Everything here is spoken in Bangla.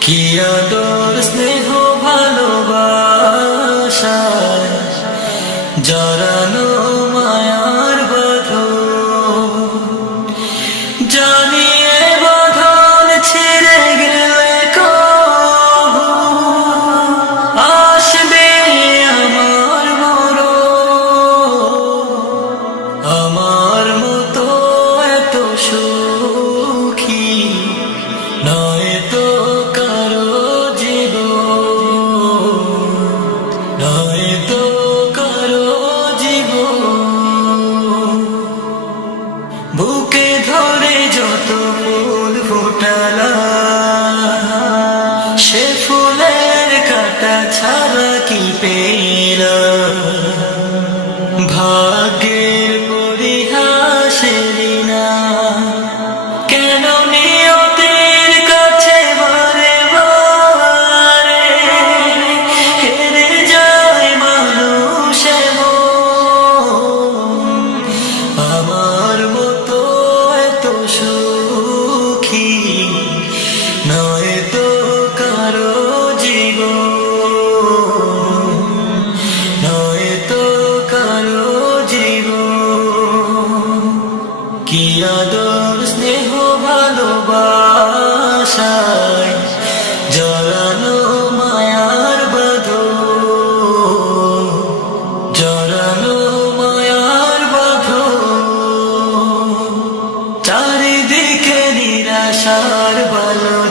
কি আদর স্নেহ ভালোবাসা? জড়ানো বুকে ধরে যত ফুল ফোটালা সে ফুলের কাটা ছাড়া কি পেলা কি আদর স্নেহ ভালোবাসায় জড়ানো মায়ার বাঁধ জড়ানো মায়ার বাঁধ চারিদিকে নিরাশার বালো